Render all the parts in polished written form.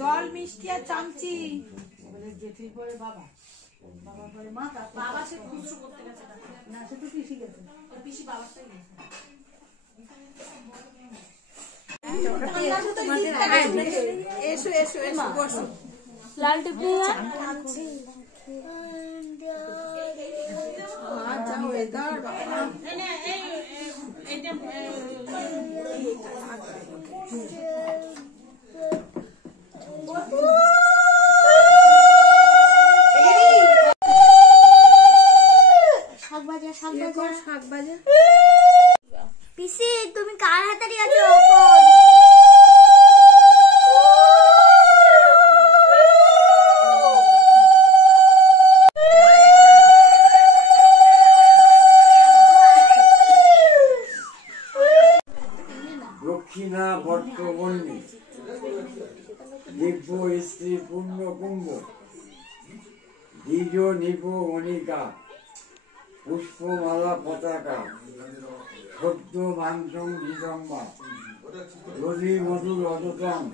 জল মিষ্টি আর চামচি জেঠির পরে বাবা বাবা পরে মা বাবা সে খুশু করতে গেছে না সে তো পিসি গেছে পিসি বাবারটাই গেছে এসো এসো এসো বসো লাল টিপি আনছি আচ্ছা ওয়েদার বাবা শাক ভাজা পিসি তুমি কার হাতারি আছো দক্ষিণা বর্তবন্যী দিব্য স্ত্রী পূর্ণ কুম্ভ দ্বিজ নিপ মণিকা পুষ্পমালা পতাকা সদ্য মাংসং বিজম্বা রবি মধুর অযতম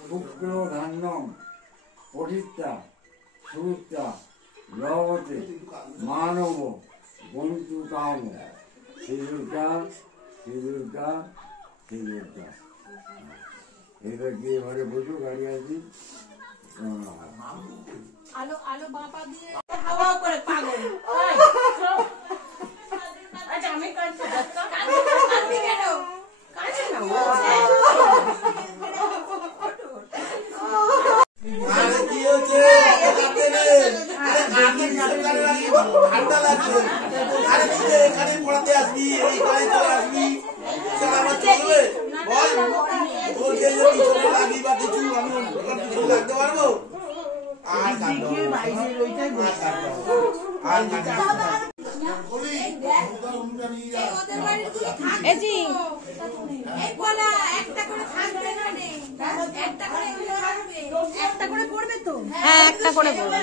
শুক্র ধান্যম পঠিতা সুরুত্তা লবতে মানব বন্ধু কাম শ্রীদুর্গা শ্রীদুর্গা শ্রীদুর্গা এবার গিয়ে ঘরে বসো গাড়ি আসি আলো আলো বাপা দিয়ে হাওয়া করে পাগল আচ্ছা আমি কাটছি কাটবি কেন কাটছে না আরে কি হচ্ছে কাটতে নেই ঠান্ডা লাগছে আরে তুই এখানে পড়াতে আসবি এই কাজে চলে আসবি সালামত চলবে বল তোর যে পিছনে লাগি বা কিছু আমি পিছনে লাগতে পারবো আর কাটবো বাইরের ওইটাই বলছি আর কাটবো এজি এই কলা একটা করে থাকবে এখানে একটা করে থাকবে একটা করে পড়বে তো হ্যাঁ একটা করে পড়বে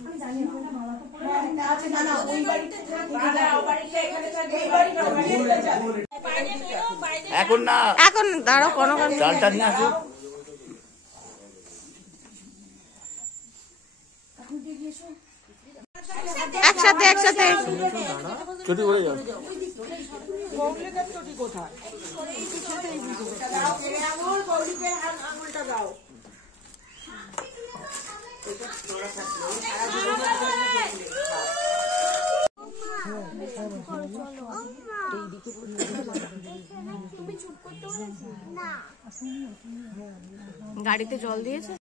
আমি জানি না মালা তো পড়বে আছে না না ওই বাড়িতে থাকবে না ওই বাড়িতে এখানে থাকবে এই বাড়িতে এখন না এখন দাঁড়াও কোন চালটা নিয়ে আসো একসাথে একসাথে চটি পড়ে যাও কৌলিকের চটি কোথায় কৌলিকের আঙুলটা দাও গাড়িতে জল দিয়েছে